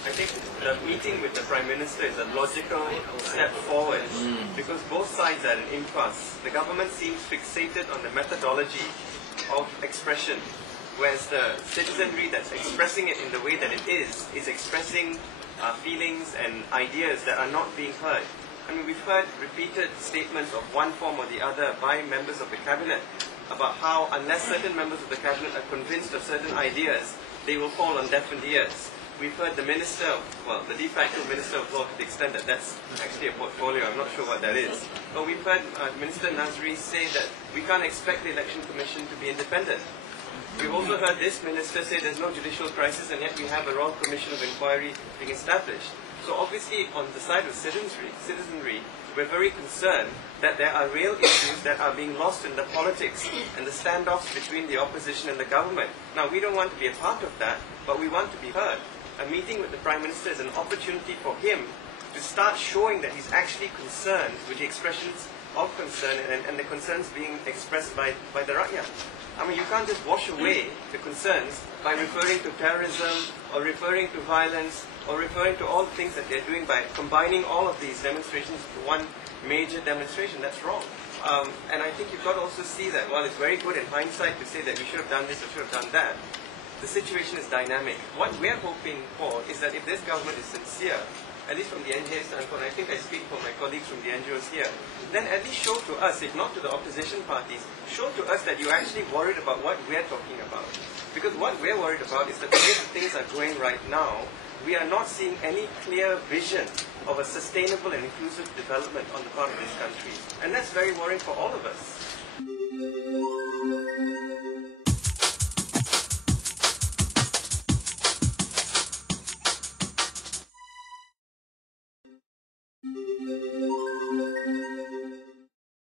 I think the meeting with the Prime Minister is a logical step forward because both sides are at an impasse. The government seems fixated on the methodology of expression, whereas the citizenry that's expressing it in the way that it is expressing feelings and ideas that are not being heard. I mean, we've heard repeated statements of one form or the other by members of the cabinet about how unless certain members of the cabinet are convinced of certain ideas, they will fall on deafened ears. We've heard the minister, well, the de facto minister of law, to the extent that that's actually a portfolio, I'm not sure what that is. But we've heard Minister Nazri say that we can't expect the Election Commission to be independent. We've also heard this minister say there's no judicial crisis and yet we have a Royal Commission of Inquiry being established. So obviously on the side of citizenry, we're very concerned that there are real issues that are being lost in the politics and the standoffs between the opposition and the government. Now, we don't want to be a part of that, but we want to be heard. A meeting with the Prime Minister is an opportunity for him to start showing that he's actually concerned with the expressions of concern and the concerns being expressed by the Rakyat. I mean, you can't just wash away the concerns by referring to terrorism or referring to violence or referring to all the things that they're doing by combining all of these demonstrations into one major demonstration. That's wrong. And I think you've got to also see that while it's very good in hindsight to say that we should have done this or should have done that, the situation is dynamic. What we're hoping for is that if this government is sincere, at least from the NGO standpoint, I think I speak for my colleagues from the NGOs here, then at least show to us, if not to the opposition parties, show to us that you're actually worried about what we're talking about. Because what we're worried about is that the way that things are going right now, we are not seeing any clear vision of a sustainable and inclusive development on the part of this country. And that's very worrying for all of us.